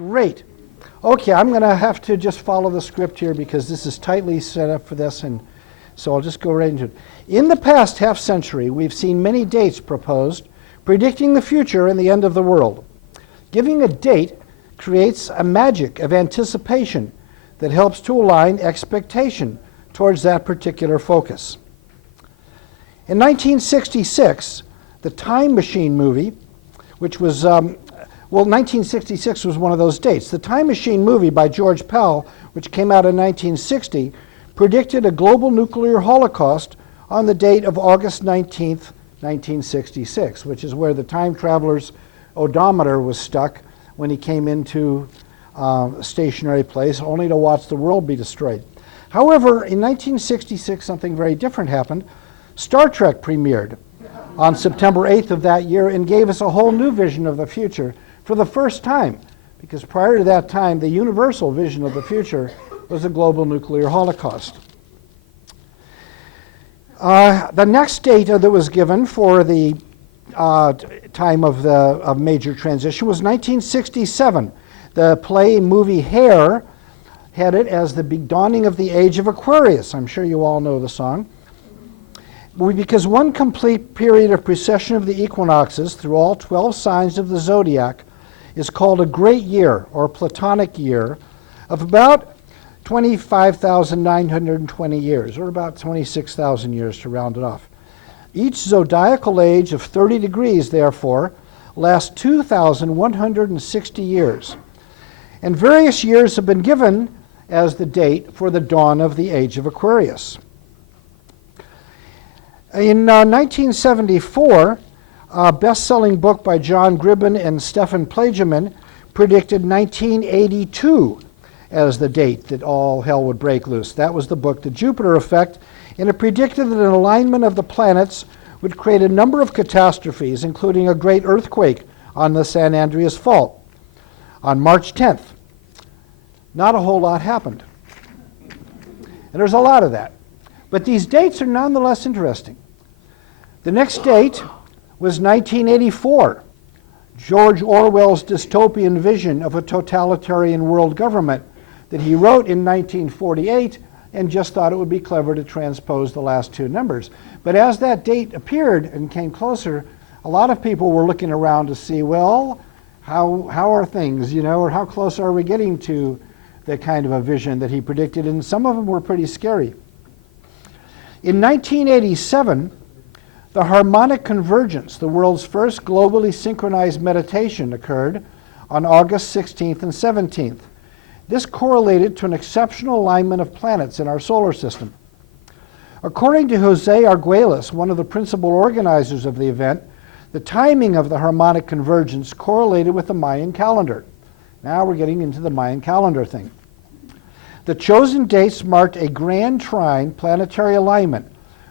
Great. Okay, I'm going to have to just follow the script here because this is tightly set up for this, and so I'll just go right into it. In the past half century, we've seen many dates proposed predicting the future and the end of the world. Giving a date creates a magic of anticipation that helps to align expectation towards that particular focus. In 1966, the Time Machine movie, which was 1966 was one of those dates. The Time Machine movie by George Pell, which came out in 1960, predicted a global nuclear holocaust on the date of August 19th, 1966, which is where the time traveler's odometer was stuck when he came into a stationary place, only to watch the world be destroyed. However, in 1966, something very different happened. Star Trek premiered on September 8th of that year and gave us a whole new vision of the future for the first time, because prior to that time, the universal vision of the future was a global nuclear holocaust. The next date that was given for the time of major transition was 1967. The play movie Hair had it as the dawning of the age of Aquarius. I'm sure you all know the song. Because one complete period of precession of the equinoxes through all 12 signs of the zodiac is called a great year, or Platonic year, of about 25,920 years, or about 26,000 years to round it off. Each zodiacal age of 30 degrees, therefore, lasts 2,160 years. And various years have been given as the date for the dawn of the age of Aquarius. In 1974, a best-selling book by John Gribben and Stefan Plageman predicted 1982 as the date that all hell would break loose. That was the book, The Jupiter Effect, and it predicted that an alignment of the planets would create a number of catastrophes, including a great earthquake on the San Andreas Fault on March 10th. Not a whole lot happened. And there's a lot of that. But these dates are nonetheless interesting. The next date was 1984, George Orwell's dystopian vision of a totalitarian world government that he wrote in 1948 and just thought it would be clever to transpose the last two numbers. But as that date appeared and came closer, a lot of people were looking around to see, well, how are things, or how close are we getting to the kind of a vision that he predicted? And some of them were pretty scary. In 1987, the harmonic convergence, the world's first globally synchronized meditation, occurred on August 16th and 17th. This correlated to an exceptional alignment of planets in our solar system. According to Jose Arguelles, one of the principal organizers of the event, the timing of the harmonic convergence correlated with the Mayan calendar. Now we're getting into the Mayan calendar thing. The chosen dates marked a grand trine planetary alignment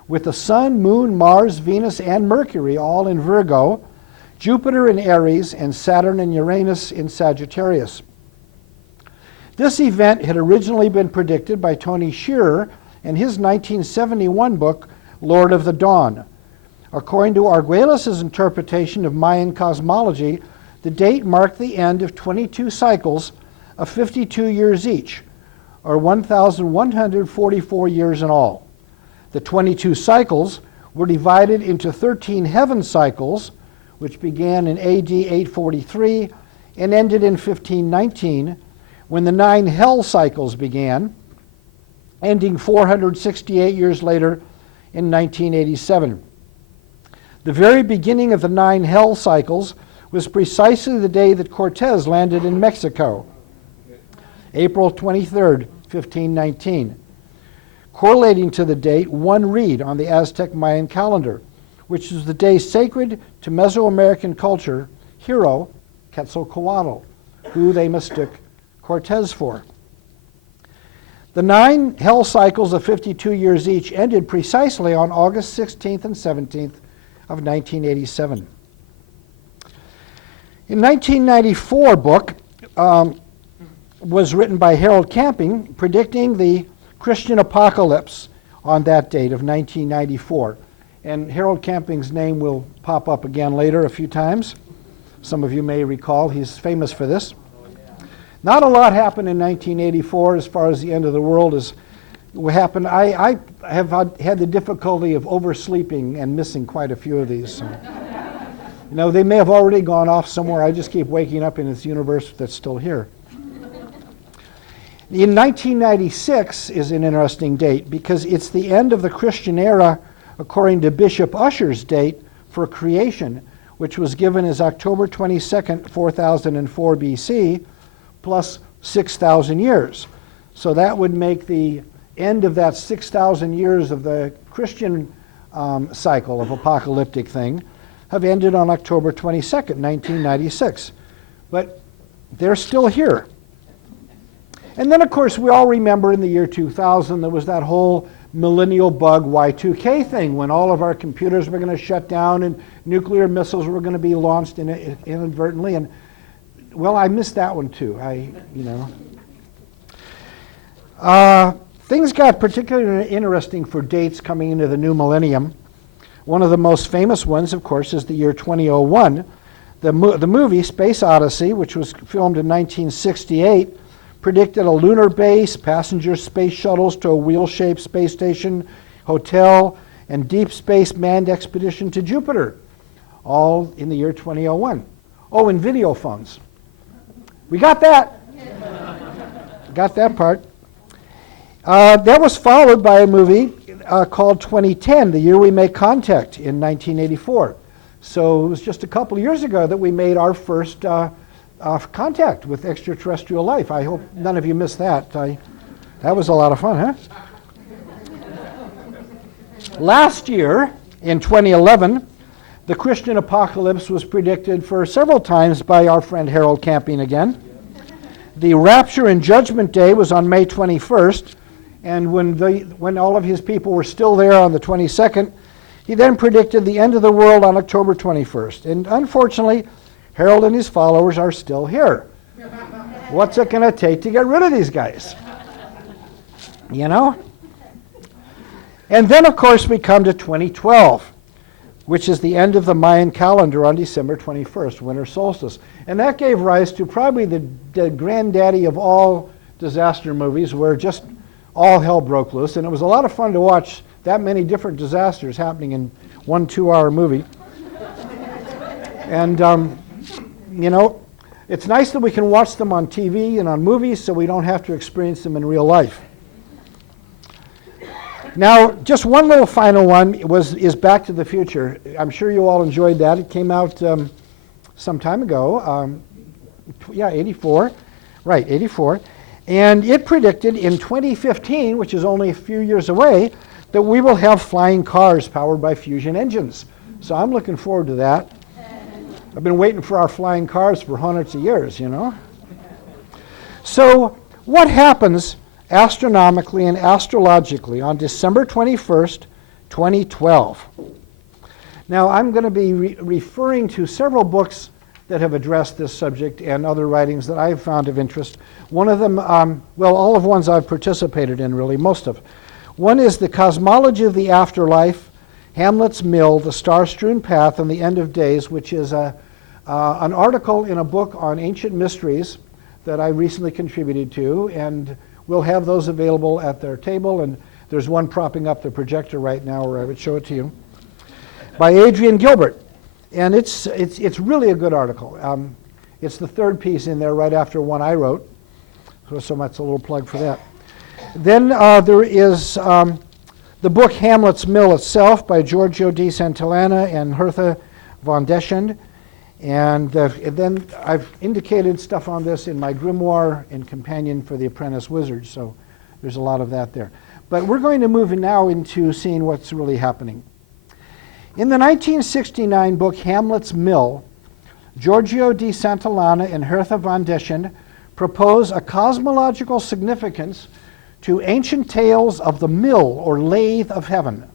with the Sun, Moon, Mars, Venus, and Mercury all in Virgo, Jupiter in Aries, and Saturn and Uranus in Sagittarius. This event had originally been predicted by Tony Shearer in his 1971 book, Lord of the Dawn. According to Arguelles' interpretation of Mayan cosmology, the date marked the end of 22 cycles of 52 years each, or 1,144 years in all. The 22 cycles were divided into 13 heaven cycles, which began in AD 843 and ended in 1519, when the 9 hell cycles began, ending 468 years later in 1987. The very beginning of the 9 hell cycles was precisely the day that Cortez landed in Mexico, April 23rd, 1519. Correlating to the date, one read on the Aztec Mayan calendar, which is the day sacred to Mesoamerican culture hero Quetzalcoatl, who they mistook Cortez for. The 9 hell cycles of 52 years each ended precisely on August 16th and 17th of 1987. In 1994 book was written by Harold Camping predicting the Christian apocalypse on that date of 1994. And Harold Camping's name will pop up again later a few times. Some of you may recall he's famous for this. Not a lot happened in 1984 as far as the end of the world is what happened. I have had the difficulty of oversleeping and missing quite a few of these. So. You know, they may have already gone off somewhere. I just keep waking up in this universe that's still here. In 1996 is an interesting date because it's the end of the Christian era according to Bishop Ussher's date for creation, which was given as October 22nd, 4004 BC, plus 6,000 years. So that would make the end of that 6,000 years of the Christian cycle of apocalyptic thing have ended on October 22nd, 1996. But they're still here. And then, of course, we all remember in the year 2000, there was that whole millennial bug Y2K thing when all of our computers were going to shut down and nuclear missiles were going to be launched inadvertently. And, well, I missed that one, too. Things got particularly interesting for dates coming into the new millennium. One of the most famous ones, of course, is the year 2001. The movie Space Odyssey, which was filmed in 1968, predicted a lunar base, passenger space shuttles to a wheel-shaped space station, hotel, and deep space manned expedition to Jupiter, all in the year 2001. Oh, and video phones. We got that. Got that part. That was followed by a movie called 2010, the year we made contact in 1984. So it was just a couple of years ago that we made our first contact with extraterrestrial life. I hope none of you missed that. That was a lot of fun, huh? Last year, in 2011, the Christian apocalypse was predicted for several times by our friend Harold Camping again. The rapture and judgment day was on May 21st, and when all of his people were still there on the 22nd, he then predicted the end of the world on October 21st. And unfortunately, Harold and his followers are still here. What's it going to take to get rid of these guys? You know? And then, of course, we come to 2012, which is the end of the Mayan calendar on December 21st, winter solstice. And that gave rise to probably the granddaddy of all disaster movies, where just all hell broke loose. And it was a lot of fun to watch that many different disasters happening in 1 2-hour movie. And you know, it's nice that we can watch them on TV and on movies so we don't have to experience them in real life. Now, just one little final one is Back to the Future. I'm sure you all enjoyed that. It came out some time ago. 84. Right, 84. And it predicted in 2015, which is only a few years away, that we will have flying cars powered by fusion engines. So I'm looking forward to that. I've been waiting for our flying cars for hundreds of years, you know. So what happens astronomically and astrologically on December 21st, 2012? Now, I'm going to be referring to several books that have addressed this subject and other writings that I've found of interest. One of them, well, all of ones I've participated in, really, most of. One is The Cosmology of the Afterlife, Hamlet's Mill, The Star-Strewn Path, and the End of Days, which is an article in a book on ancient mysteries that I recently contributed to, and we'll have those available at their table, and there's one propping up the projector right now where I would show it to you, by Adrian Gilbert. And it's really a good article. It's the third piece in there right after one I wrote, so that's a little plug for that. Then there is the book Hamlet's Mill itself by Giorgio di Santillana and Hertha von Deschend. And then I've indicated stuff on this in my grimoire and companion for the Apprentice Wizard, so there's a lot of that there. But we're going to move now into seeing what's really happening. In the 1969 book Hamlet's Mill, Giorgio di Santillana and Hertha von Deschend propose a cosmological significance to ancient tales of the mill or lathe of heaven,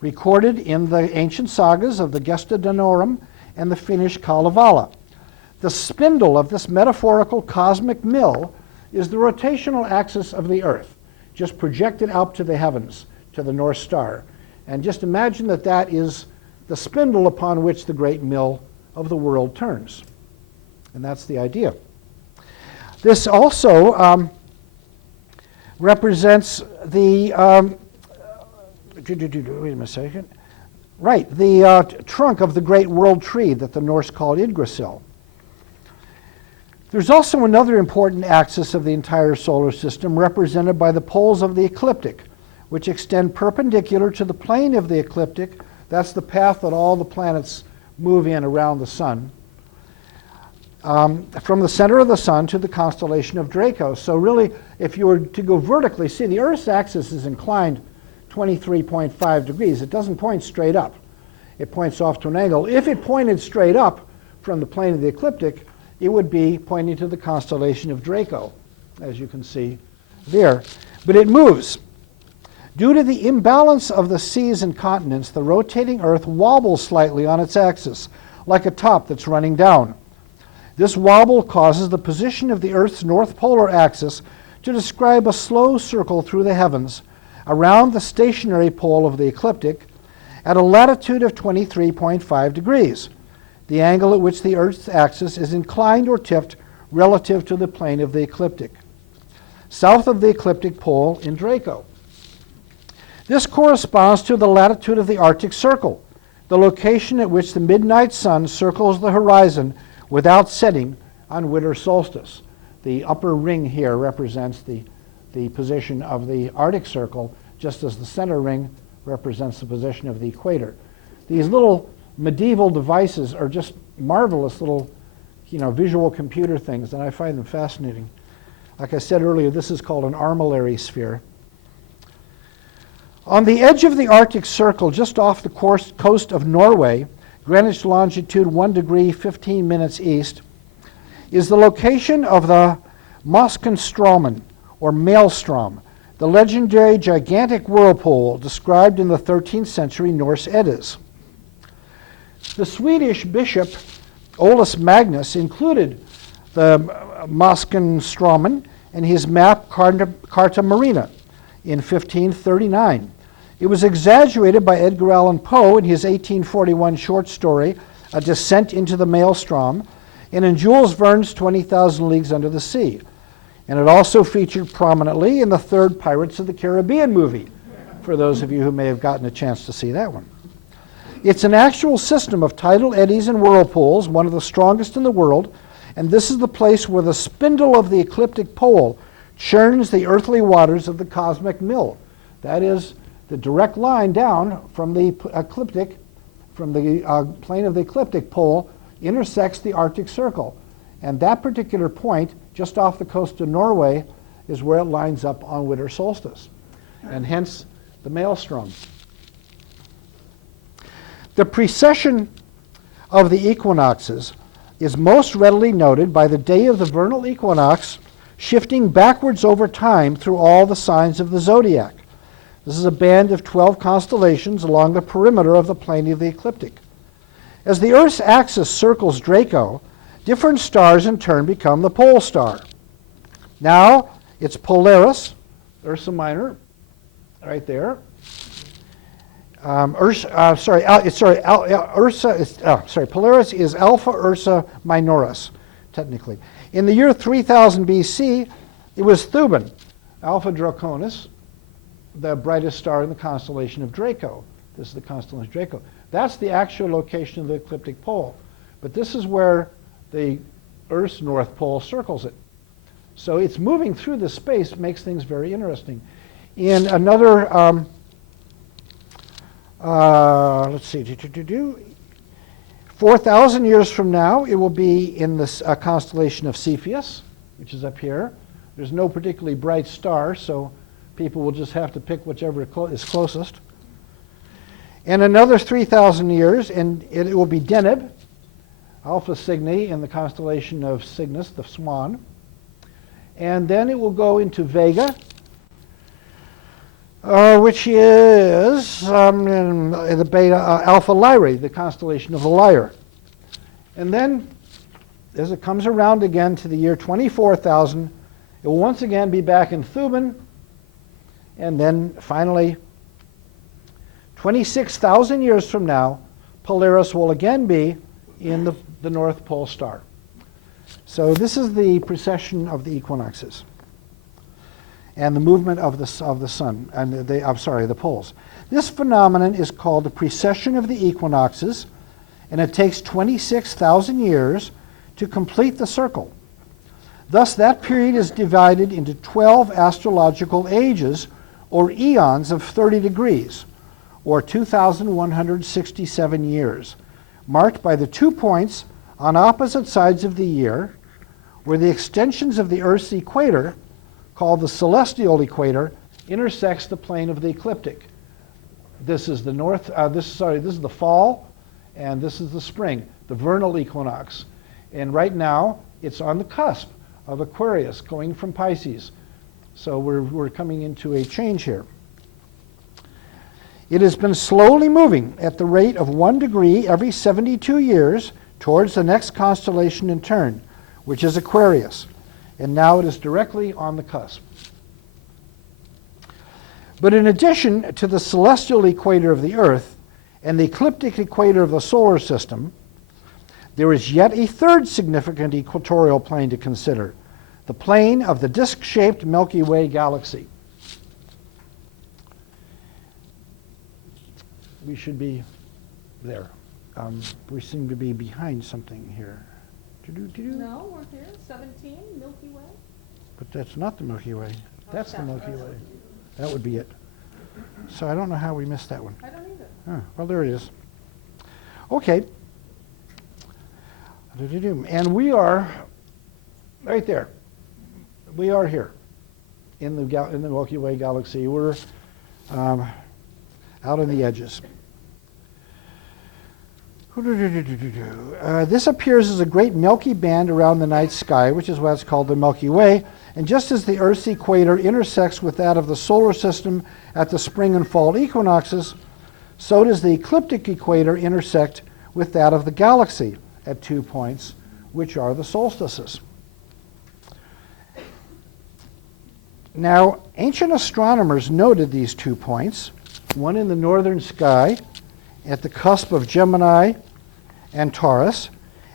recorded in the ancient sagas of the Gesta Danorum and the Finnish Kalevala. The spindle of this metaphorical cosmic mill is the rotational axis of the Earth, just projected out to the heavens, to the North Star. And just imagine that that is the spindle upon which the great mill of the world turns. And that's the idea. This also represents the, wait a second, right, the trunk of the great world tree that the Norse called Yggdrasil. There's also another important axis of the entire solar system represented by the poles of the ecliptic, which extend perpendicular to the plane of the ecliptic. That's the path that all the planets move in around the sun. From the center of the sun to the constellation of Draco. So really, if you were to go vertically, see the Earth's axis is inclined 23.5 degrees. It doesn't point straight up. It points off to an angle. If it pointed straight up from the plane of the ecliptic, it would be pointing to the constellation of Draco, as you can see there. But it moves. Due to the imbalance of the seas and continents, the rotating Earth wobbles slightly on its axis, like a top that's running down. This wobble causes the position of the Earth's north polar axis to describe a slow circle through the heavens around the stationary pole of the ecliptic at a latitude of 23.5 degrees, the angle at which the Earth's axis is inclined or tipped relative to the plane of the ecliptic, south of the ecliptic pole in Draco. This corresponds to the latitude of the Arctic Circle, the location at which the midnight sun circles the horizon without setting on winter solstice. The upper ring here represents the position of the Arctic Circle, just as the center ring represents the position of the equator. These little medieval devices are just marvelous little, visual computer things, and I find them fascinating. Like I said earlier, this is called an armillary sphere. On the edge of the Arctic Circle, just off the coast of Norway, Greenwich longitude 1 degree 15 minutes east, is the location of the Moskenstromen, or Maelstrom, the legendary gigantic whirlpool described in the 13th century Norse Eddas. The Swedish bishop Olaus Magnus included the Moskenstromen in his map Carta Marina in 1539. It was exaggerated by Edgar Allan Poe in his 1841 short story, A Descent into the Maelstrom, and in Jules Verne's 20,000 Leagues Under the Sea. And it also featured prominently in the third Pirates of the Caribbean movie, for those of you who may have gotten a chance to see that one. It's an actual system of tidal eddies and whirlpools, one of the strongest in the world, and this is the place where the spindle of the ecliptic pole churns the earthly waters of the cosmic mill. That is the direct line down from the ecliptic, from the plane of the ecliptic pole, intersects the Arctic Circle. And that particular point, just off the coast of Norway, is where it lines up on winter solstice, and hence the maelstrom. The precession of the equinoxes is most readily noted by the day of the vernal equinox shifting backwards over time through all the signs of the zodiac. This is a band of 12 constellations along the perimeter of the plane of the ecliptic. As the Earth's axis circles Draco, different stars in turn become the pole star. Now it's Polaris, Ursa Minor, right there. Polaris is Alpha Ursa Minoris, technically. In the year 3000 BC, it was Thuban, Alpha Draconis, the brightest star in the constellation of Draco. This is the constellation of Draco. That's the actual location of the ecliptic pole. But this is where the Earth's north pole circles it. So it's moving through the space, makes things very interesting. In another, let's see, 4,000 years from now, it will be in this constellation of Cepheus, which is up here. There's no particularly bright star, so people will just have to pick whichever is closest. In another 3,000 years, and it will be Deneb, Alpha Cygni, in the constellation of Cygnus, the swan. And then it will go into Vega, which is in the beta Alpha Lyrae, the constellation of the Lyre. And then, as it comes around again to the year 24,000, it will once again be back in Thuban, and then finally, 26,000 years from now, Polaris will again be in the North Pole star. So this is the precession of the equinoxes and the movement of the sun, and the poles. This phenomenon is called the precession of the equinoxes, and it takes 26,000 years to complete the circle. Thus, that period is divided into 12 astrological ages, or eons of 30 degrees, or 2,167 years, marked by the 2 points on opposite sides of the year, where the extensions of the Earth's equator, called the celestial equator, intersects the plane of the ecliptic. This is the this is the fall, and this is the spring, the vernal equinox. And right now, it's on the cusp of Aquarius, going from Pisces. So we're coming into a change here. It has been slowly moving at the rate of 1 degree every 72 years towards the next constellation in turn, which is Aquarius. And now it is directly on the cusp. But in addition to the celestial equator of the Earth and the ecliptic equator of the solar system, there is yet a third significant equatorial plane to consider, the plane of the disk-shaped Milky Way galaxy. We should be there. We seem to be behind something here. No, we're here. 17, Milky Way. But that's not the Milky Way. That's the Milky Way. Way. That would be it. So I don't know how we missed that one. I don't either. Oh, well, there it is. Okay. And we are right there. We are here in the Milky Way galaxy. We're out on the edges. This appears as a great milky band around the night sky, which is what's called the Milky Way. And just as the Earth's equator intersects with that of the solar system at the spring and fall equinoxes, so does the ecliptic equator intersect with that of the galaxy at 2 points, which are the solstices. Now, ancient astronomers noted these 2 points, one in the northern sky at the cusp of Gemini and Taurus,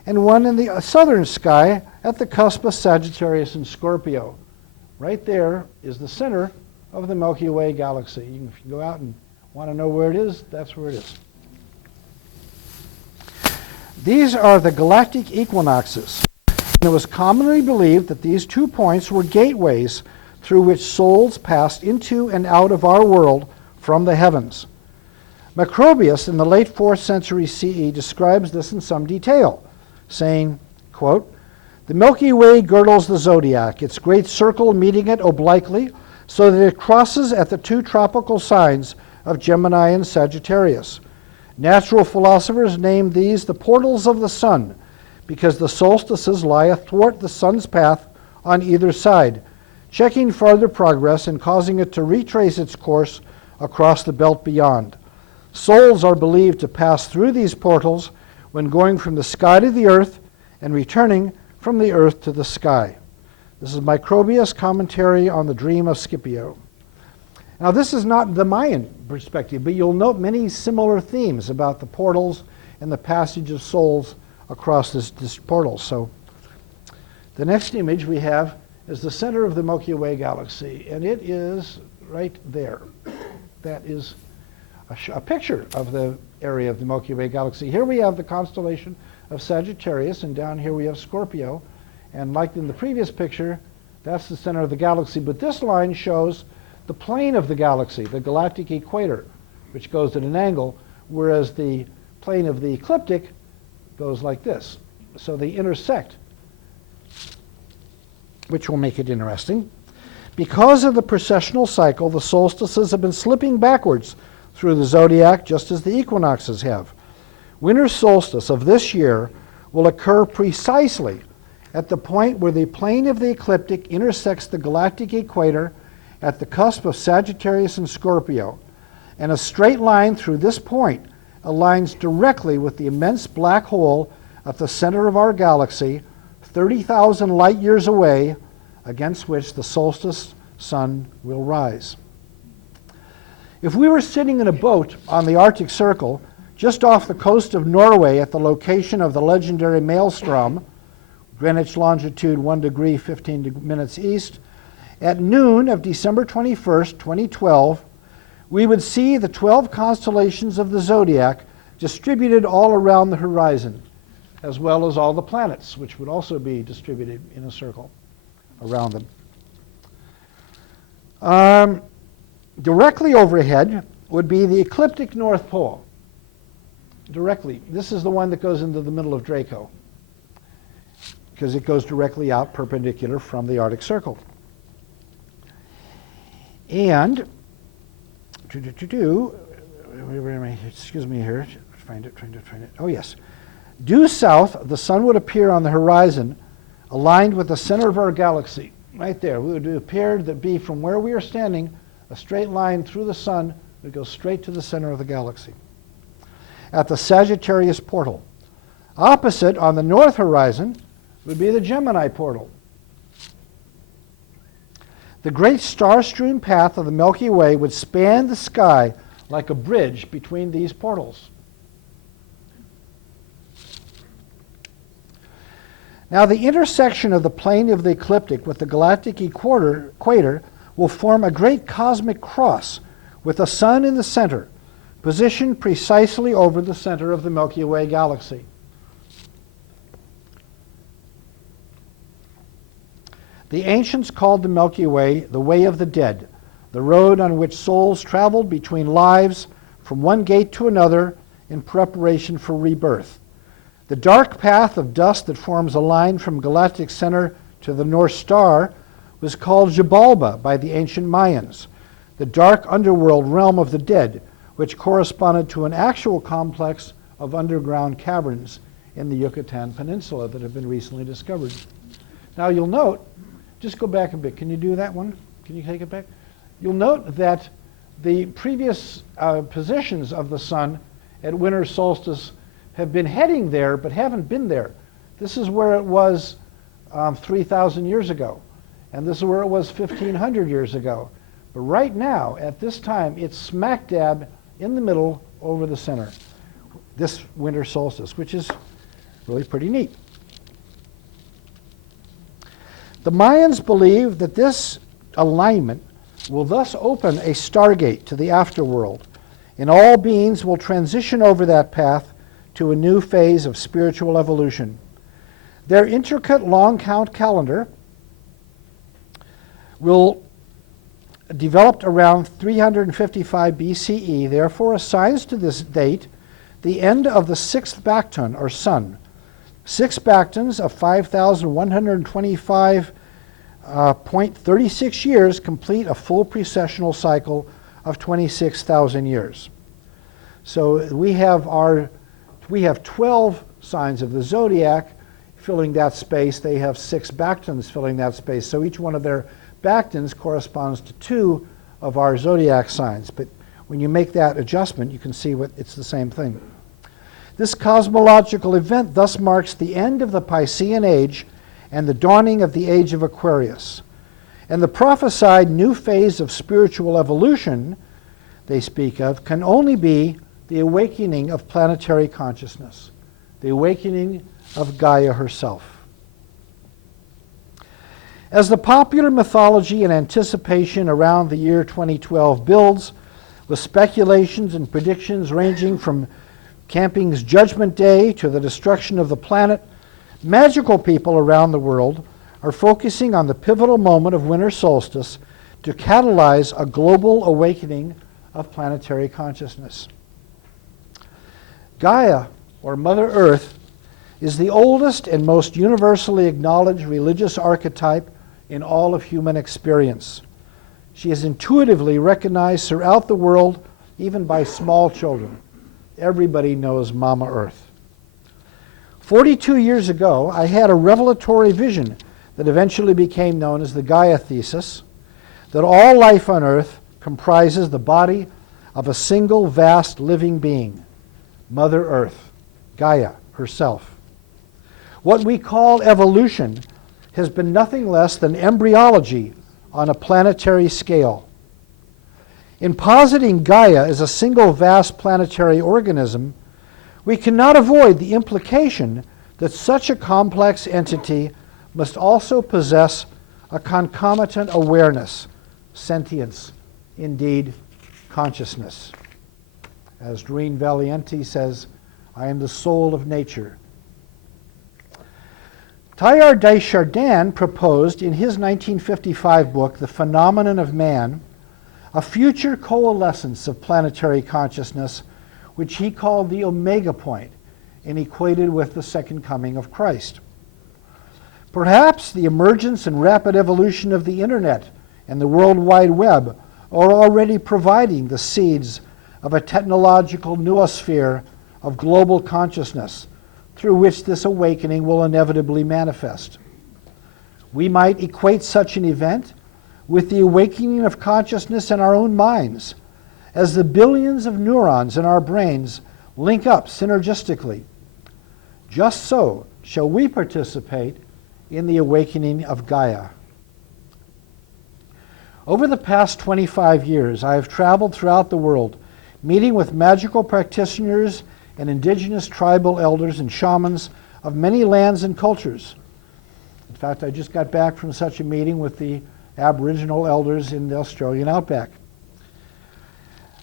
and one in the southern sky at the cusp of Sagittarius and Scorpio. Right there is the center of the Milky Way galaxy. If you go out and want to know where it is, that's where it is. These are the galactic equinoxes. And it was commonly believed that these 2 points were gateways through which souls passed into and out of our world from the heavens. Macrobius, in the late 4th century CE, describes this in some detail, saying, quote, "The Milky Way girdles the zodiac, its great circle meeting it obliquely, so that it crosses at the 2 tropical signs of Gemini and Sagittarius. Natural philosophers name these the portals of the sun, because the solstices lie athwart the sun's path on either side, checking farther progress and causing it to retrace its course across the belt beyond. Souls are believed to pass through these portals when going from the sky to the earth and returning from the earth to the sky." This is Macrobius' commentary on the dream of Scipio. Now, this is not the Mayan perspective, but you'll note many similar themes about the portals and the passage of souls across this portal. So the next image we have is the center of the Milky Way galaxy, and it is right there. That is a picture of the area of the Milky Way galaxy. Here we have the constellation of Sagittarius, and down here we have Scorpio. And like in the previous picture, that's the center of the galaxy. But this line shows the plane of the galaxy, the galactic equator, which goes at an angle, whereas the plane of the ecliptic goes like this. So they intersect, which will make it interesting. Because of the precessional cycle, the solstices have been slipping backwards through the zodiac, just as the equinoxes have. Winter solstice of this year will occur precisely at the point where the plane of the ecliptic intersects the galactic equator at the cusp of Sagittarius and Scorpio, and a straight line through this point aligns directly with the immense black hole at the center of our galaxy, 30,000 light years away, against which the solstice sun will rise. If we were sitting in a boat on the Arctic Circle, just off the coast of Norway at the location of the legendary Maelstrom, Greenwich longitude 1 degree 15 minutes east. At noon of December 21st, 2012, we would see the 12 constellations of the zodiac distributed all around the horizon, as well as all the planets, which would also be distributed in a circle around them. Directly overhead would be the ecliptic North Pole. Directly. This is the one that goes into the middle of Draco, because it goes directly out perpendicular from the Arctic Circle. And, excuse me here, find it. Oh yes. Due south, the sun would appear on the horizon, aligned with the center of our galaxy, right there. We would appear to be from where we are standing, a straight line through the sun that goes straight to the center of the galaxy. At the Sagittarius portal. Opposite, on the north horizon, would be the Gemini portal. The great star-strewn path of the Milky Way would span the sky like a bridge between these portals. Now, the intersection of the plane of the ecliptic with the galactic equator will form a great cosmic cross with the sun in the center, positioned precisely over the center of the Milky Way galaxy. The ancients called the Milky Way the Way of the Dead, the road on which souls traveled between lives from one gate to another in preparation for rebirth. The dark path of dust that forms a line from galactic center to the North Star was called Xibalba by the ancient Mayans, the dark underworld realm of the dead, which corresponded to an actual complex of underground caverns in the Yucatan Peninsula that have been recently discovered. Now you'll note, just go back a bit. Can you do that one? Can you take it back? You'll note that the previous positions of the sun at winter solstice have been heading there but haven't been there. This is where it was 3,000 years ago, and this is where it was 1,500 years ago. But right now, at this time, it's smack dab in the middle over the center, this winter solstice, which is really pretty neat. The Mayans believed that this alignment will thus open a stargate to the afterworld, and all beings will transition over that path to a new phase of spiritual evolution. Their intricate long count calendar will developed around 355 BCE, therefore assigns to this date the end of the sixth Bacton, or sun. 6 Bactons of 5,125.36 years complete a full precessional cycle of 26,000 years. So we have 12 signs of the zodiac filling that space. They have 6 Bactons filling that space. So each one of their Bactons corresponds to 2 of our zodiac signs. But when you make that adjustment, you can see it's the same thing. This cosmological event thus marks the end of the Piscean Age and the dawning of the Age of Aquarius. And the prophesied new phase of spiritual evolution they speak of can only be the awakening of planetary consciousness, the awakening of Gaia herself. As the popular mythology and anticipation around the year 2012 builds, with speculations and predictions ranging from camping's Judgment Day to the destruction of the planet, magical people around the world are focusing on the pivotal moment of winter solstice to catalyze a global awakening of planetary consciousness. Gaia, or Mother Earth, is the oldest and most universally acknowledged religious archetype in all of human experience. She is intuitively recognized throughout the world, even by small children. Everybody knows Mama Earth. 42 years ago, I had a revelatory vision that eventually became known as the Gaia thesis, that all life on Earth comprises the body of a single vast living being, Mother Earth, Gaia herself. What we call evolution has been nothing less than embryology on a planetary scale. In positing Gaia as a single vast planetary organism, we cannot avoid the implication that such a complex entity must also possess a concomitant awareness, sentience, indeed, consciousness. As Doreen Valiente says, I am the soul of nature. Teilhard de Chardin proposed in his 1955 book, The Phenomenon of Man, a future coalescence of planetary consciousness, which he called the omega point and equated with the second coming of Christ. Perhaps the emergence and rapid evolution of the Internet and the World Wide Web are already providing the seeds of a technological noosphere of global consciousness through which this awakening will inevitably manifest. We might equate such an event with the awakening of consciousness in our own minds, as the billions of neurons in our brains link up synergistically. Just so shall we participate in the awakening of Gaia. Over the past 25 years, I have traveled throughout the world, meeting with magical practitioners and indigenous tribal elders and shamans of many lands and cultures. In fact, I just got back from such a meeting with the Aboriginal elders in the Australian outback.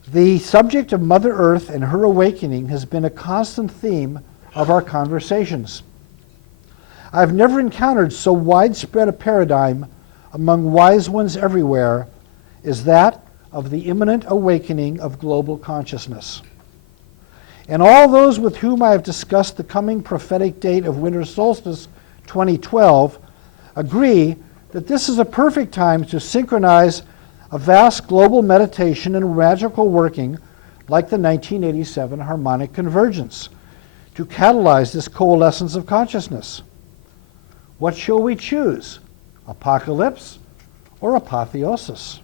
The subject of Mother Earth and her awakening has been a constant theme of our conversations. I've never encountered so widespread a paradigm among wise ones everywhere as that of the imminent awakening of global consciousness. And all those with whom I have discussed the coming prophetic date of winter solstice 2012 agree that this is a perfect time to synchronize a vast global meditation and magical working like the 1987 harmonic convergence to catalyze this coalescence of consciousness. What shall we choose? Apocalypse or apotheosis?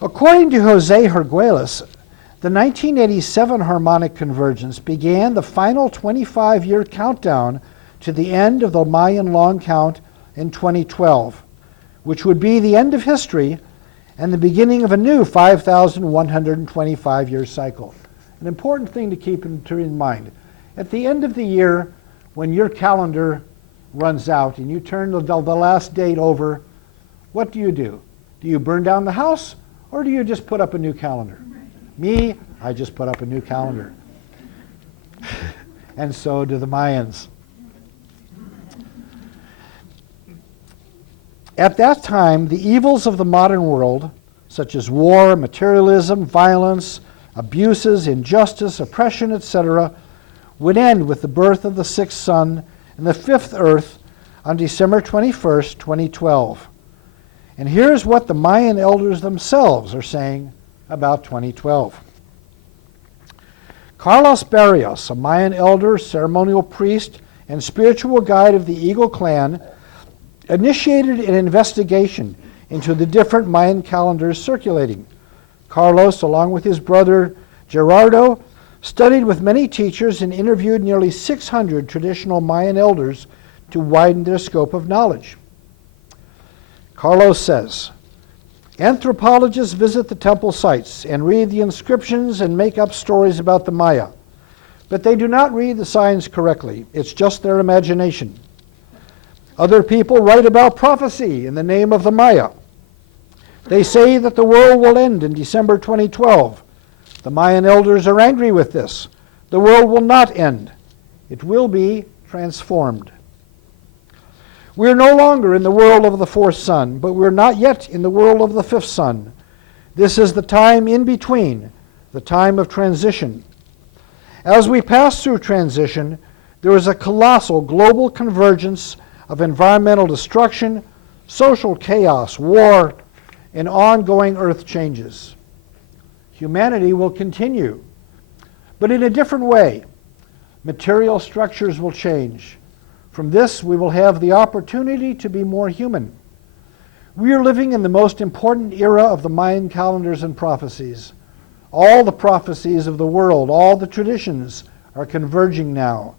According to Jose Arguelles, the 1987 harmonic convergence began the final 25-year countdown to the end of the Mayan long count in 2012, which would be the end of history and the beginning of a new 5,125-year cycle. An important thing to keep in mind. At the end of the year, when your calendar runs out and you turn the last date over, what do? Do you burn down the house or do you just put up a new calendar? Me, I just put up a new calendar. And so do the Mayans. At that time, the evils of the modern world, such as war, materialism, violence, abuses, injustice, oppression, etc., would end with the birth of the sixth sun and the fifth earth on December 21st, 2012. And here's what the Mayan elders themselves are saying about 2012. Carlos Barrios, a Mayan elder, ceremonial priest, and spiritual guide of the Eagle clan, initiated an investigation into the different Mayan calendars circulating. Carlos, along with his brother Gerardo, studied with many teachers and interviewed nearly 600 traditional Mayan elders to widen their scope of knowledge. Carlos says, anthropologists visit the temple sites and read the inscriptions and make up stories about the Maya, but they do not read the signs correctly. It's just their imagination. Other people write about prophecy in the name of the Maya. They say that the world will end in December 2012. The Mayan elders are angry with this. The world will not end. It will be transformed. We are no longer in the world of the fourth sun, but we're not yet in the world of the fifth sun. This is the time in between, the time of transition. As we pass through transition, there is a colossal global convergence of environmental destruction, social chaos, war, and ongoing earth changes. Humanity will continue, but in a different way. Material structures will change. From this, we will have the opportunity to be more human. We are living in the most important era of the Mayan calendars and prophecies. All the prophecies of the world, all the traditions are converging now.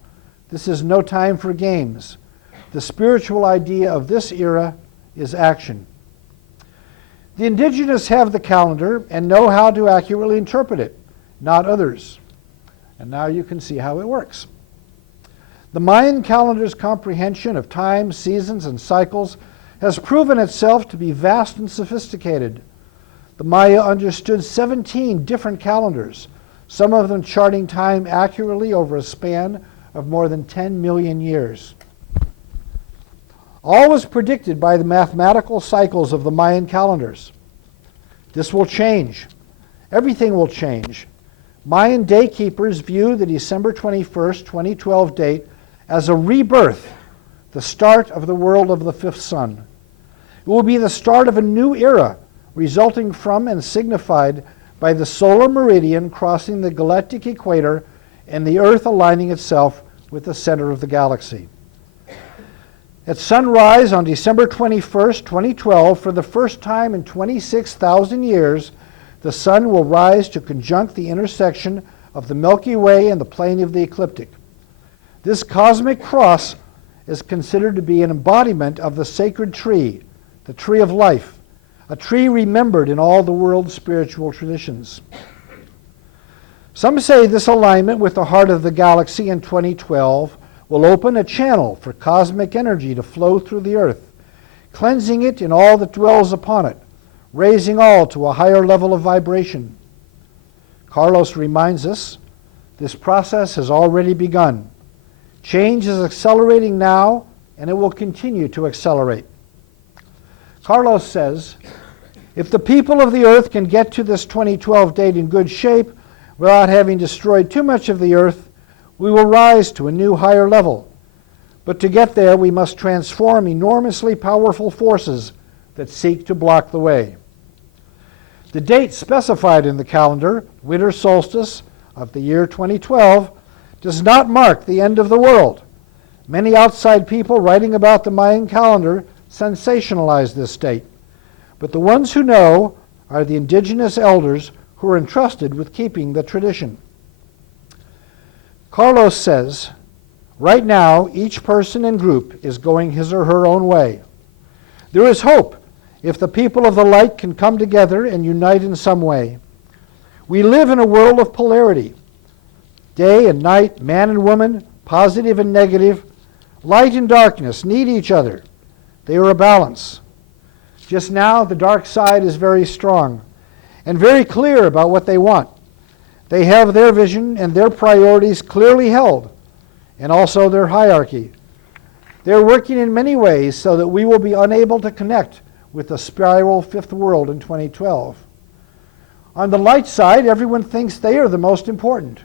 This is no time for games. The spiritual idea of this era is action. The indigenous have the calendar and know how to accurately interpret it, not others. And now you can see how it works. The Mayan calendar's comprehension of time, seasons, and cycles has proven itself to be vast and sophisticated. The Maya understood 17 different calendars, some of them charting time accurately over a span of more than 10 million years. All was predicted by the mathematical cycles of the Mayan calendars. This will change. Everything will change. Mayan daykeepers view the December 21st, 2012 date as a rebirth, the start of the world of the fifth sun. It will be the start of a new era, resulting from and signified by the solar meridian crossing the galactic equator and the Earth aligning itself with the center of the galaxy. At sunrise on December 21st, 2012, for the first time in 26,000 years, the sun will rise to conjunct the intersection of the Milky Way and the plane of the ecliptic. This cosmic cross is considered to be an embodiment of the sacred tree, the tree of life, a tree remembered in all the world's spiritual traditions. Some say this alignment with the heart of the galaxy in 2012 will open a channel for cosmic energy to flow through the Earth, cleansing it and all that dwells upon it, raising all to a higher level of vibration. Carlos reminds us this process has already begun. Change is accelerating now, and it will continue to accelerate. Carlos says, if the people of the Earth can get to this 2012 date in good shape without having destroyed too much of the Earth, we will rise to a new higher level. But to get there, we must transform enormously powerful forces that seek to block the way. The date specified in the calendar, winter solstice of the year 2012, does not mark the end of the world. Many outside people writing about the Mayan calendar sensationalize this date, but the ones who know are the indigenous elders who are entrusted with keeping the tradition. Carlos says, right now, each person and group is going his or her own way. There is hope if the people of the light can come together and unite in some way. We live in a world of polarity. Day and night, man and woman, positive and negative, light and darkness need each other. They are a balance. Just now, the dark side is very strong and very clear about what they want. They have their vision and their priorities clearly held, and also their hierarchy. They're working in many ways so that we will be unable to connect with the spiral fifth world in 2012. On the light side, everyone thinks they are the most important,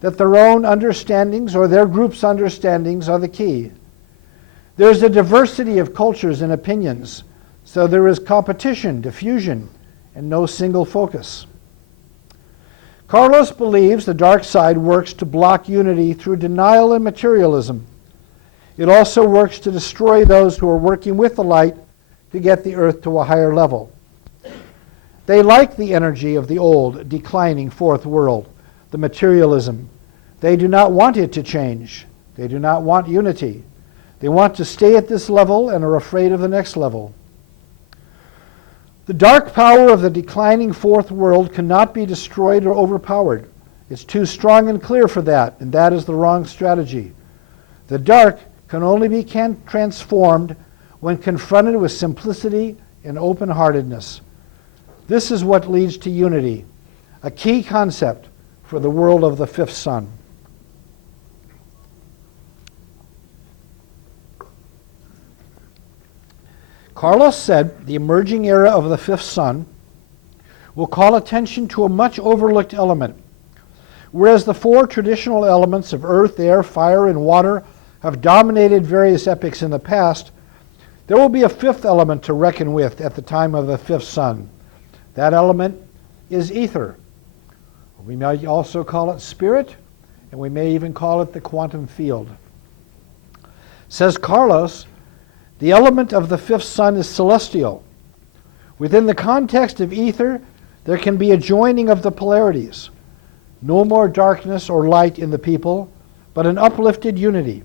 that their own understandings or their group's understandings are the key. There's a diversity of cultures and opinions, so there is competition, diffusion, and no single focus. Carlos believes the dark side works to block unity through denial and materialism. It also works to destroy those who are working with the light to get the earth to a higher level. They like the energy of the old, declining fourth world, the materialism. They do not want it to change. They do not want unity. They want to stay at this level and are afraid of the next level. The dark power of the declining fourth world cannot be destroyed or overpowered. It's too strong and clear for that, and that is the wrong strategy. The dark can only be transformed when confronted with simplicity and open-heartedness. This is what leads to unity, a key concept for the world of the fifth sun. Carlos said the emerging era of the fifth sun will call attention to a much overlooked element. Whereas the four traditional elements of earth, air, fire, and water have dominated various epochs in the past, there will be a fifth element to reckon with at the time of the fifth sun. That element is ether. We might also call it spirit, and we may even call it the quantum field. Says Carlos, the element of the fifth sun is celestial. Within the context of ether, there can be a joining of the polarities. No more darkness or light in the people, but an uplifted unity.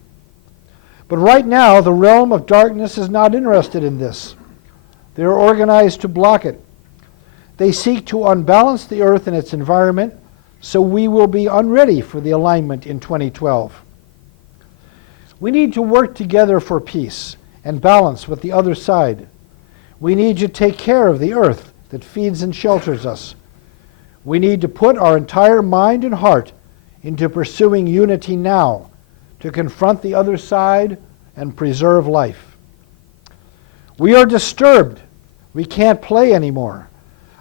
But right now, the realm of darkness is not interested in this. They are organized to block it. They seek to unbalance the earth and its environment, so we will be unready for the alignment in 2012. We need to work together for peace and balance with the other side. We need to take care of the earth that feeds and shelters us. We need to put our entire mind and heart into pursuing unity now to confront the other side and preserve life. We are disturbed. We can't play anymore.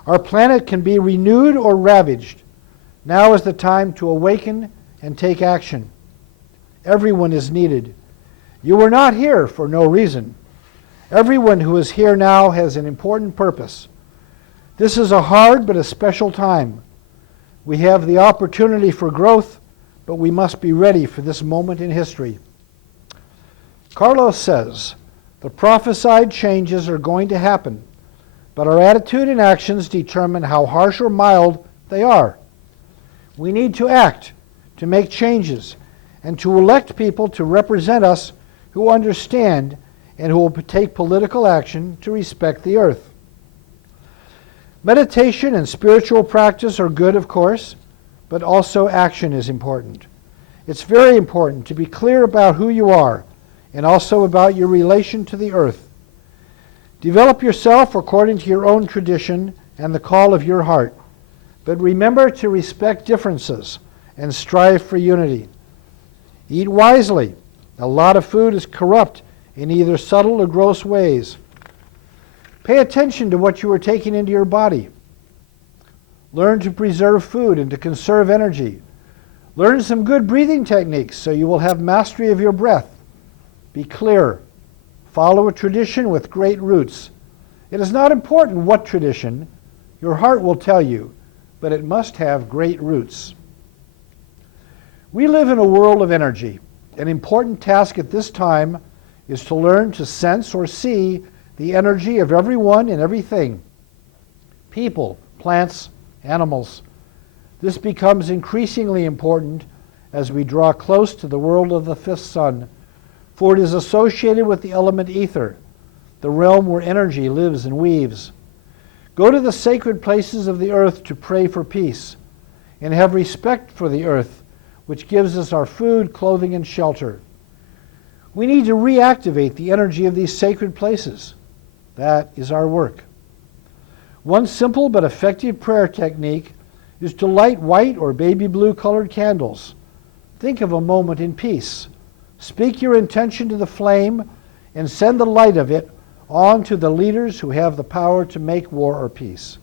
Our planet can be renewed or ravaged. Now is the time to awaken and take action. Everyone is needed. You were not here for no reason. Everyone who is here now has an important purpose. This is a hard but a special time. We have the opportunity for growth, but we must be ready for this moment in history. Carlos says, the prophesied changes are going to happen, but our attitude and actions determine how harsh or mild they are. We need to act, to make changes, and to elect people to represent us who understand and who will take political action to respect the earth. Meditation and spiritual practice are good, of course, but also action is important. It's very important to be clear about who you are and also about your relation to the earth. Develop yourself according to your own tradition and the call of your heart, but remember to respect differences and strive for unity. Eat wisely. A lot of food is corrupt in either subtle or gross ways. Pay attention to what you are taking into your body. Learn to preserve food and to conserve energy. Learn some good breathing techniques so you will have mastery of your breath. Be clear. Follow a tradition with great roots. It is not important what tradition, your heart will tell you, but it must have great roots. We live in a world of energy. An important task at this time is to learn to sense or see the energy of everyone and everything. People, plants, animals. This becomes increasingly important as we draw close to the world of the fifth sun, for it is associated with the element ether, the realm where energy lives and weaves. Go to the sacred places of the earth to pray for peace, and have respect for the earth, which gives us our food, clothing, and shelter. We need to reactivate the energy of these sacred places. That is our work. One simple but effective prayer technique is to light white or baby blue colored candles. Think of a moment in peace. Speak your intention to the flame and send the light of it on to the leaders who have the power to make war or peace.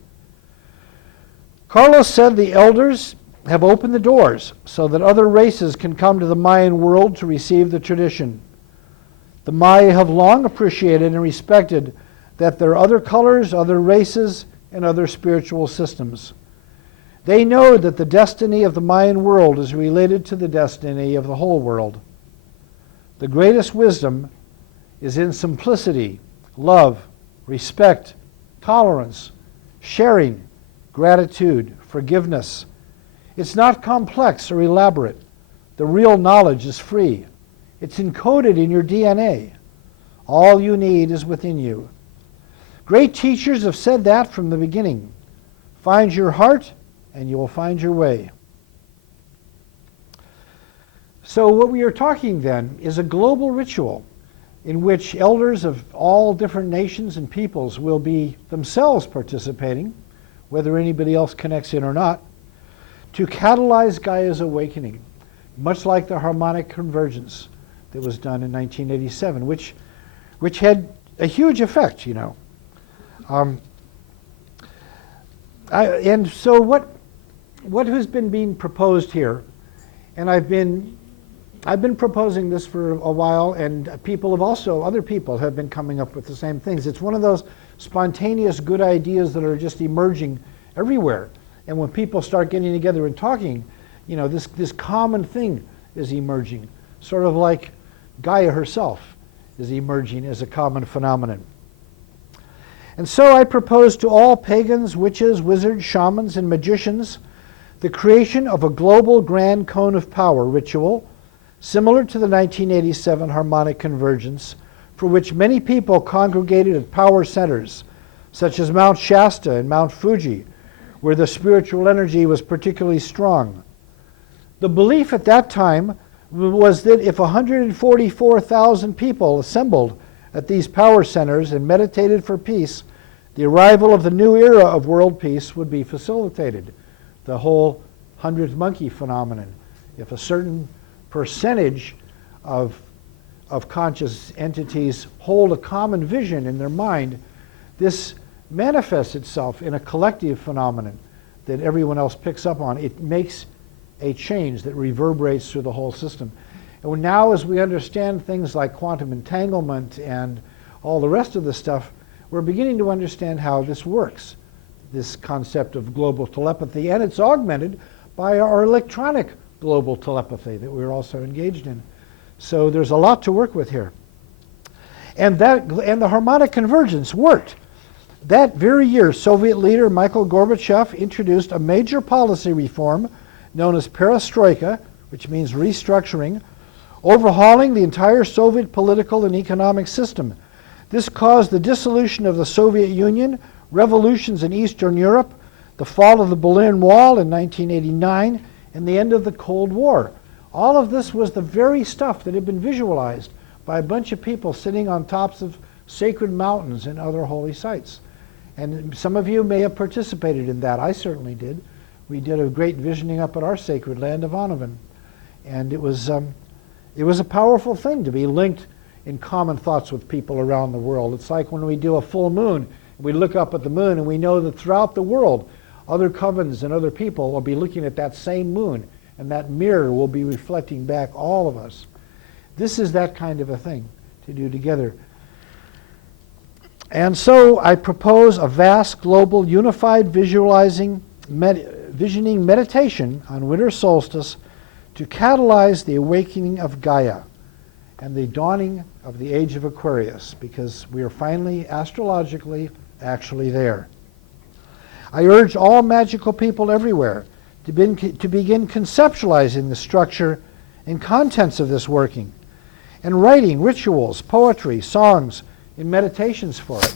Carlos said the elders have opened the doors so that other races can come to the Mayan world to receive the tradition. The Maya have long appreciated and respected that there are other colors, other races, and other spiritual systems. They know that the destiny of the Mayan world is related to the destiny of the whole world. The greatest wisdom is in simplicity, love, respect, tolerance, sharing, gratitude, forgiveness. It's not complex or elaborate. The real knowledge is free. It's encoded in your DNA. All you need is within you. Great teachers have said that from the beginning. Find your heart and you will find your way. So what we are talking then is a global ritual in which elders of all different nations and peoples will be themselves participating, whether anybody else connects in or not, to catalyze Gaia's awakening, much like the harmonic convergence that was done in 1987, which had a huge effect, you know. And so what has been being proposed here, and I've been proposing this for a while, and other people have been coming up with the same things. It's one of those spontaneous good ideas that are just emerging everywhere. And when people start getting together and talking, you know, this common thing is emerging, sort of like Gaia herself is emerging as a common phenomenon. And so I propose to all pagans, witches, wizards, shamans, and magicians the creation of a global grand cone of power ritual similar to the 1987 harmonic convergence, for which many people congregated at power centers such as Mount Shasta and Mount Fuji, where the spiritual energy was particularly strong. The belief at that time was that if 144,000 people assembled at these power centers and meditated for peace, the arrival of the new era of world peace would be facilitated. The whole 100th monkey phenomenon. If a certain percentage of conscious entities hold a common vision in their mind, this manifests itself in a collective phenomenon that everyone else picks up on. It makes a change that reverberates through the whole system. And now as we understand things like quantum entanglement and all the rest of the stuff, we're beginning to understand how this works, this concept of global telepathy, and it's augmented by our electronic global telepathy that we're also engaged in. So there's a lot to work with here. And the harmonic convergence worked. That very year, Soviet leader Mikhail Gorbachev introduced a major policy reform known as perestroika, which means restructuring, overhauling the entire Soviet political and economic system. This caused the dissolution of the Soviet Union, revolutions in Eastern Europe, the fall of the Berlin Wall in 1989, and the end of the Cold War. All of this was the very stuff that had been visualized by a bunch of people sitting on tops of sacred mountains and other holy sites. And some of you may have participated in that. I certainly did. We did a great visioning up at our sacred land of Anavan. And it was a powerful thing to be linked in common thoughts with people around the world. It's like when we do a full moon, we look up at the moon and we know that throughout the world, other covens and other people will be looking at that same moon, and that mirror will be reflecting back all of us. This is that kind of a thing to do together. And so I propose a vast global unified visioning meditation on winter solstice to catalyze the awakening of Gaia and the dawning of the age of Aquarius, because we are finally astrologically actually there. I urge all magical people everywhere to begin conceptualizing the structure and contents of this working and writing rituals, poetry, songs, and meditations for it.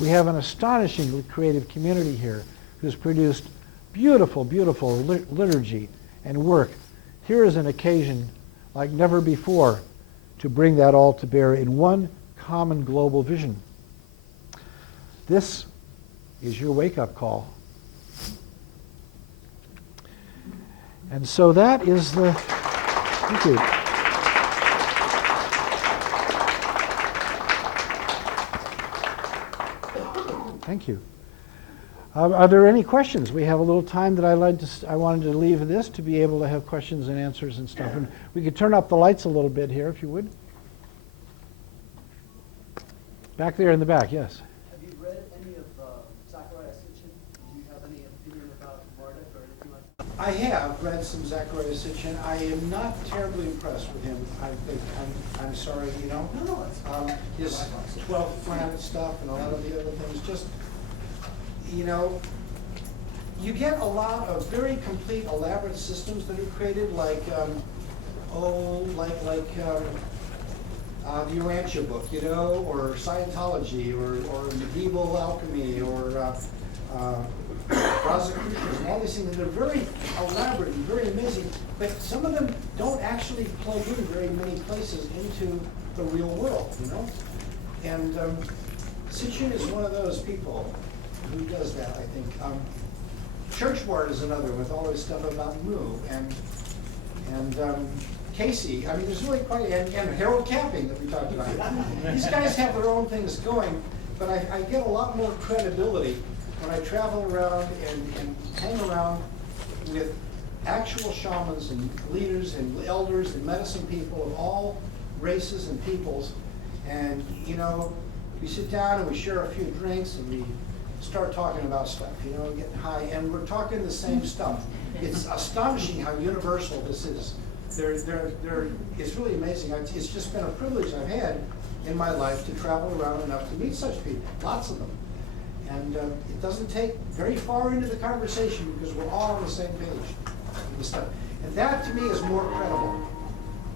We have an astonishingly creative community here who's produced beautiful, beautiful liturgy and work. Here is an occasion like never before to bring that all to bear in one common global vision. This is your wake-up call. And so that is the... Thank you. Thank you. Are there any questions? We have a little time that I wanted to leave this to be able to have questions and answers and stuff. And we could turn up the lights a little bit here, if you would. Back there in the back, yes. Have you read any of Zachariah Sitchin? Do you have any opinion about Marduk or anything like that? I have read some Zachariah Sitchin. I am not terribly impressed with him. I'm sorry, you know. No, it's His 12th planet stuff and a lot of the other things, just, you know, you get a lot of very complete, elaborate systems that are created, like, the Urantia book, you know, or Scientology, or medieval alchemy, or Rosicrucians, and all these things. They're very elaborate and very amazing, but some of them don't actually plug in very many places into the real world, you know? And Sitchin is one of those people who does that, I think. Churchward is another with all this stuff about Mu, and Casey. I mean, there's really quite, and Harold Camping that we talked about. These guys have their own things going, but I get a lot more credibility when I travel around and hang around with actual shamans and leaders and elders and medicine people of all races and peoples. And, you know, we sit down and we share a few drinks and we start talking about stuff, you know, getting high, and we're talking the same stuff. It's astonishing how universal this is. It's really amazing. It's just been a privilege I've had in my life to travel around enough to meet such people, lots of them. And it doesn't take very far into the conversation because we're all on the same page with the stuff. And that to me is more credible,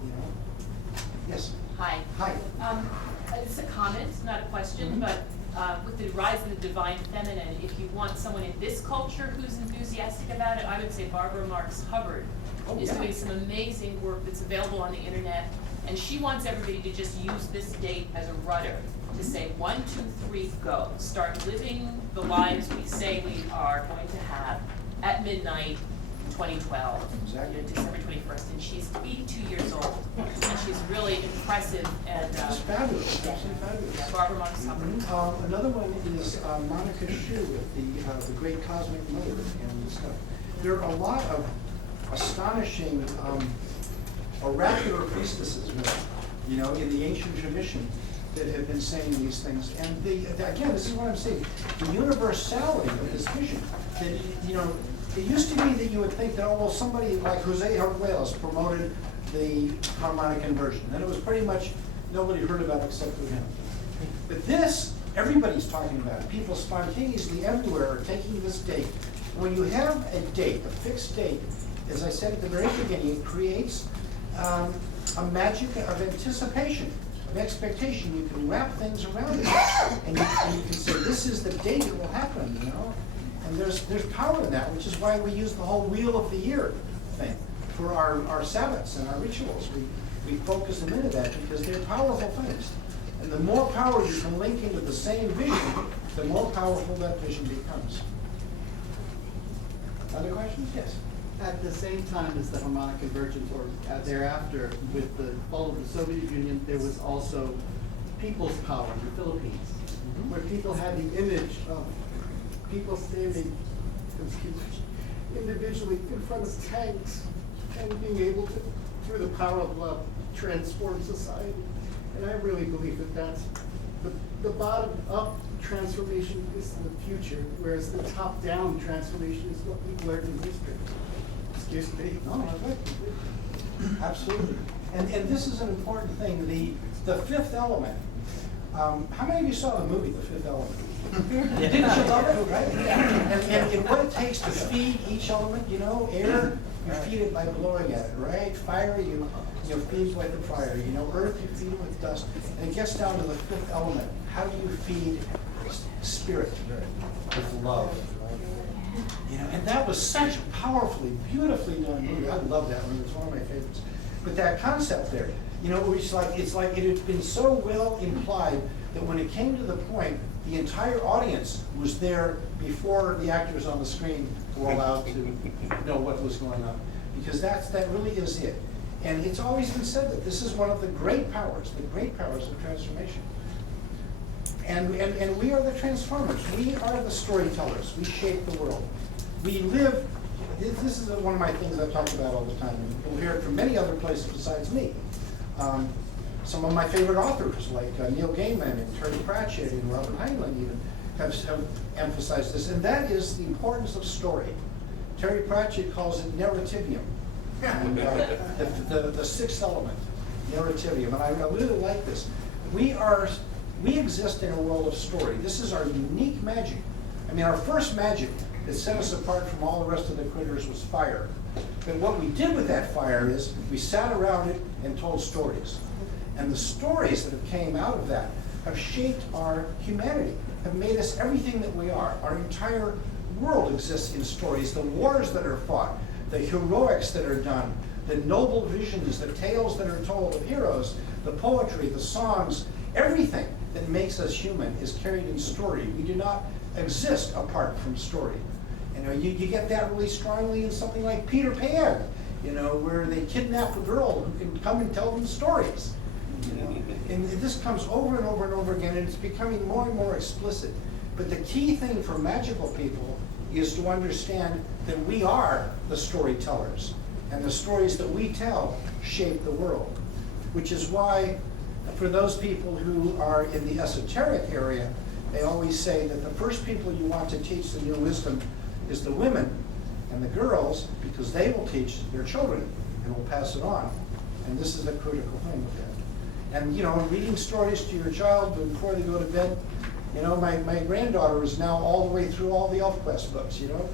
you know. Yes? Hi. Hi. It's a comment, not a question, but with the rise of the divine feminine, if you want someone in this culture who's enthusiastic about it, I would say Barbara Marx Hubbard Oh, is yeah. doing some amazing work that's available on the internet. And she wants everybody to just use this date as a rudder to say 1, 2, 3, go. Start living the lives we say we are going to have at midnight, 2012, Exactly. December 21st. And she's 82 years old, and she's really impressive. And It's fabulous, absolutely fabulous. yeah, Barbara Marks Hubbard. Another one is Monica Shu with the Great Cosmic Mother and stuff. There are a lot of astonishing oracular priestesses, you know, in the ancient tradition that have been saying these things. And again, this is what I'm saying, the universality of this vision. That, you know, it used to be that you would think that, oh, well, somebody like Jose Arguelles promoted the harmonic inversion. And it was pretty much nobody heard about it except for him. But this, everybody's talking about it. People spontaneously everywhere are taking this date. When you have a date, a fixed date, as I said at the very beginning, it creates a magic of anticipation, of expectation. You can wrap things around it, and you can say, this is the date it will happen, you know? And there's power in that, which is why we use the whole wheel of the year thing for our Sabbats and our rituals. We focus them into that because they're powerful things. And the more power you can link into the same vision, the more powerful that vision becomes. Other questions? Yes. At the same time as the harmonic convergence, or thereafter, with the fall of the Soviet Union, there was also people's power in the Philippines, where people had the image of people standing individually in front of tanks and being able to, through the power of love, transform society. And I really believe that that's the bottom-up transformation is the future, whereas the top-down transformation is what we've learned in history. Excuse me. No, absolutely. And this is an important thing. The fifth element. How many of you saw the movie, The Fifth Element? Didn't you love it? Right? And what it takes to feed each element, you know, air, you feed it by blowing at it, right? Fire, you feed it with the fire. You know, earth, you feed it with dust. And it gets down to the fifth element. How do you feed spirit? With love. You know, and that was such a powerfully, beautifully done movie. I love that one. It's one of my favorites. But that concept there, you know, it's like it had been so well implied that when it came to the point, the entire audience was there before the actors on the screen were allowed to know what was going on. Because that really is it. And it's always been said that this is one of the great powers of transformation. And we are the transformers. We are the storytellers. We shape the world. We live, this is one of my things I've talked about all the time. And you'll hear it from many other places besides me. Some of my favorite authors, like Neil Gaiman and Terry Pratchett and Robert Heinlein even, have emphasized this. And that is the importance of story. Terry Pratchett calls it narrativium. And, the sixth element, narrativium. And I really like this. We exist in a world of story. This is our unique magic. I mean, our first magic that set us apart from all the rest of the critters was fire. But what we did with that fire is we sat around it and told stories. And the stories that have came out of that have shaped our humanity, have made us everything that we are. Our entire world exists in stories. The wars that are fought, the heroics that are done, the noble visions, the tales that are told of heroes, the poetry, the songs, everything that makes us human is carried in story. We do not exist apart from story. You know, you get that really strongly in something like Peter Pan, you know, where they kidnap a girl who can come and tell them stories. You know? And this comes over and over and over again, and it's becoming more and more explicit. But the key thing for magical people is to understand that we are the storytellers, and the stories that we tell shape the world, which is why for those people who are in the esoteric area, they always say that the first people you want to teach the new wisdom is the women and the girls, because they will teach their children and will pass it on. And this is the critical thing with that. And you know, reading stories to your child before they go to bed, you know, my granddaughter is now all the way through all the ElfQuest books, you know.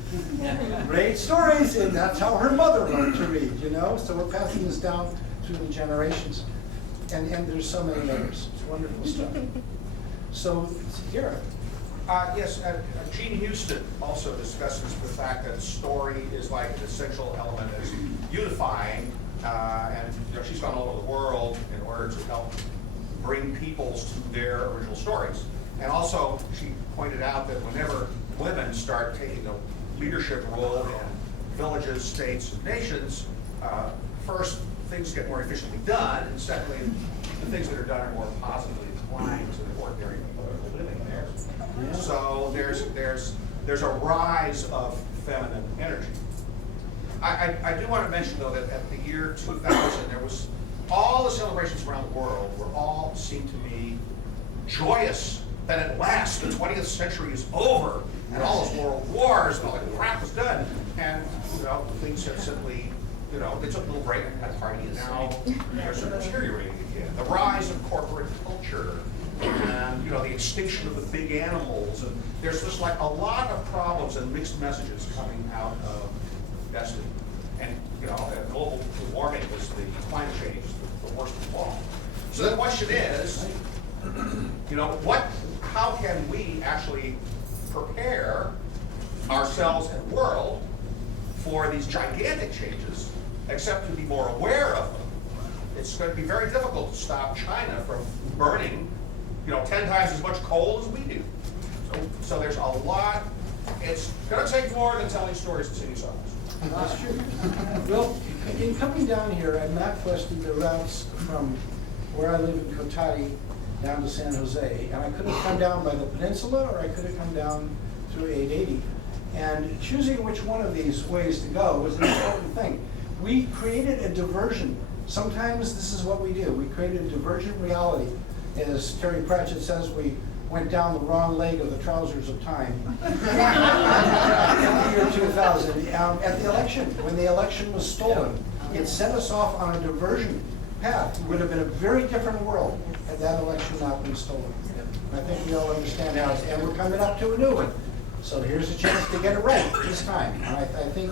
Great stories, and that's how her mother learned to read, you know. So we're passing this down through the generations. And there's so many others. It's wonderful stuff. So, Gareth. Yes, Jean Houston also discusses the fact that story is like an essential element as unifying, and she's gone all over the world in order to help bring peoples to their original stories. And also, she pointed out that whenever women start taking a leadership role in villages, states, and nations, first, things get more efficiently done, and secondly, the things that are done are more positively inclined to the ordinary political living there. Yeah. So there's a rise of feminine energy. I do want to mention, though, that at the year 2000, there was all the celebrations around the world were all seemed to me joyous that at last the 20th century is over and all those world wars and all that crap was done. And things have simply, they took a little break and had a party, and now they're sort of deteriorating again. The rise of corporate culture, and the extinction of the big animals, and there's just like a lot of problems and mixed messages coming out of destiny. And global warming is climate change is the worst of all. So the question is, how can we actually prepare ourselves and world for these gigantic changes, except to be more aware of them? It's going to be very difficult to stop China from burning 10 times as much coal as we do. So there's a lot. It's going to take more than telling stories and singing songs. That's true. Well, in coming down here, I map-quested the routes from where I live in Cotati down to San Jose, and I could have come down by the peninsula, or I could have come down through 880. And choosing which one of these ways to go was an important thing. We created a diversion. Sometimes this is what we do. We created a divergent reality. As Terry Pratchett says, we went down the wrong leg of the trousers of time. In the year 2000, at the election, when the election was stolen, it set us off on a diversion path. It would have been a very different world had that election not been stolen. I think we all understand how, and we're coming up to a new one. So here's a chance to get it right this time. And I think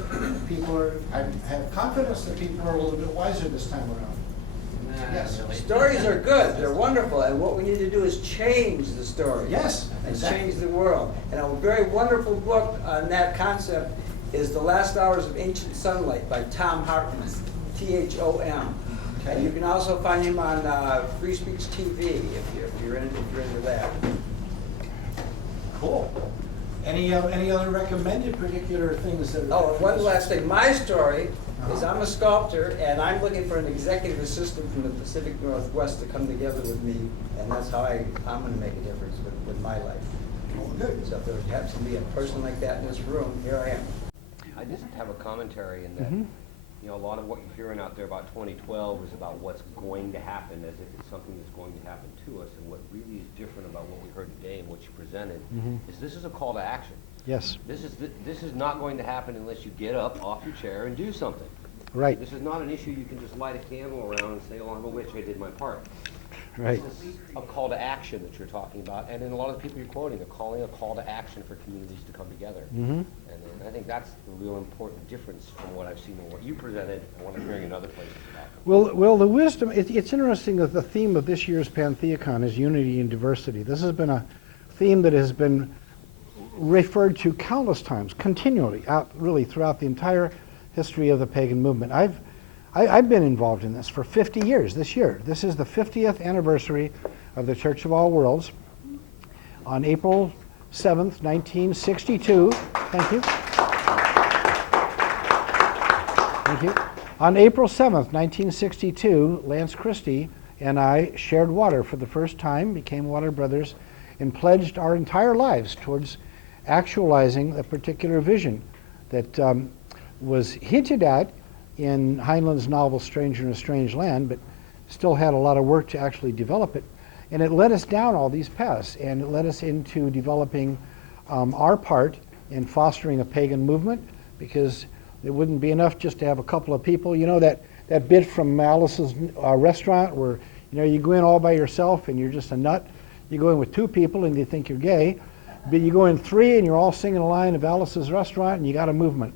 I have confidence that people are a little bit wiser this time around. Yes. Stories are good, they're wonderful, and what we need to do is change the story. Yes, and exactly. change the world. And a very wonderful book on that concept is The Last Hours of Ancient Sunlight by Tom Hartman, Thom. Okay. And you can also find him on Free Speech TV if you're into that. Cool. Any other recommended particular things that are? Oh, and one last thing. My story is I'm a sculptor, and I'm looking for an executive assistant from the Pacific Northwest to come together with me, and that's how I'm going to make a difference with my life. Oh, good. So if there happens to be a person like that in this room, here I am. I just have a commentary in that, a lot of what you're hearing out there about 2012 is about what's going to happen, as if it's something that's going to happen to us. And what really is different about what we heard today and what you presented is this is a call to action. Yes. This is not going to happen unless you get up off your chair and do something. Right. This is not an issue you can just light a candle around and say, oh, I'm a witch, I did my part. Right. This is a call to action that you're talking about, and then a lot of the people you're quoting are calling a call to action for communities to come together. And I think that's the real important difference from what I've seen and what you presented and what I'm hearing in other places about. Well, the wisdom, it's interesting that the theme of this year's Pantheacon is unity and diversity. This has been a theme that has been referred to countless times, continually, really throughout the entire history of the pagan movement. I've been involved in this for 50 years this year. This is the 50th anniversary of the Church of All Worlds. On April 7th, 1962, thank you. Thank you. On April 7th, 1962, Lance Christie and I shared water for the first time, became water brothers, and pledged our entire lives towards actualizing a particular vision that was hinted at in Heinlein's novel Stranger in a Strange Land, but still had a lot of work to actually develop it. And it led us down all these paths, and it led us into developing our part in fostering a pagan movement, because it wouldn't be enough just to have a couple of people. You know that bit from Alice's restaurant where you go in all by yourself and you're just a nut. You go in with two people and you think you're gay, but you go in three and you're all singing a line of Alice's restaurant and you got a movement.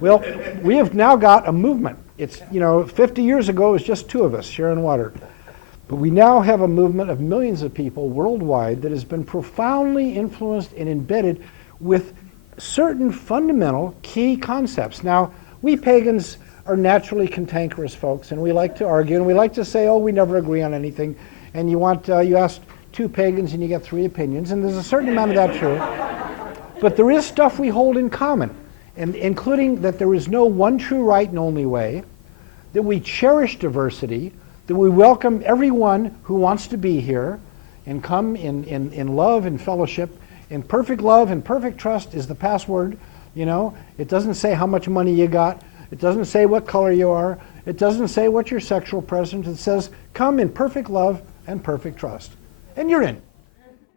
Well, we have now got a movement. It's 50 years ago it was just two of us sharing water. But we now have a movement of millions of people worldwide that has been profoundly influenced and embedded with certain fundamental key concepts. Now, we pagans are naturally cantankerous folks, and we like to argue, and we like to say, oh, we never agree on anything. And you ask two pagans and you get three opinions, and there's a certain amount of that true. But there is stuff we hold in common, and including that there is no one true right and only way, that we cherish diversity, that we welcome everyone who wants to be here and come in love and fellowship. And perfect love and perfect trust is the password. You know, it doesn't say how much money you got. It doesn't say what color you are. It doesn't say what your sexual preference. It says come in perfect love and perfect trust. And you're in.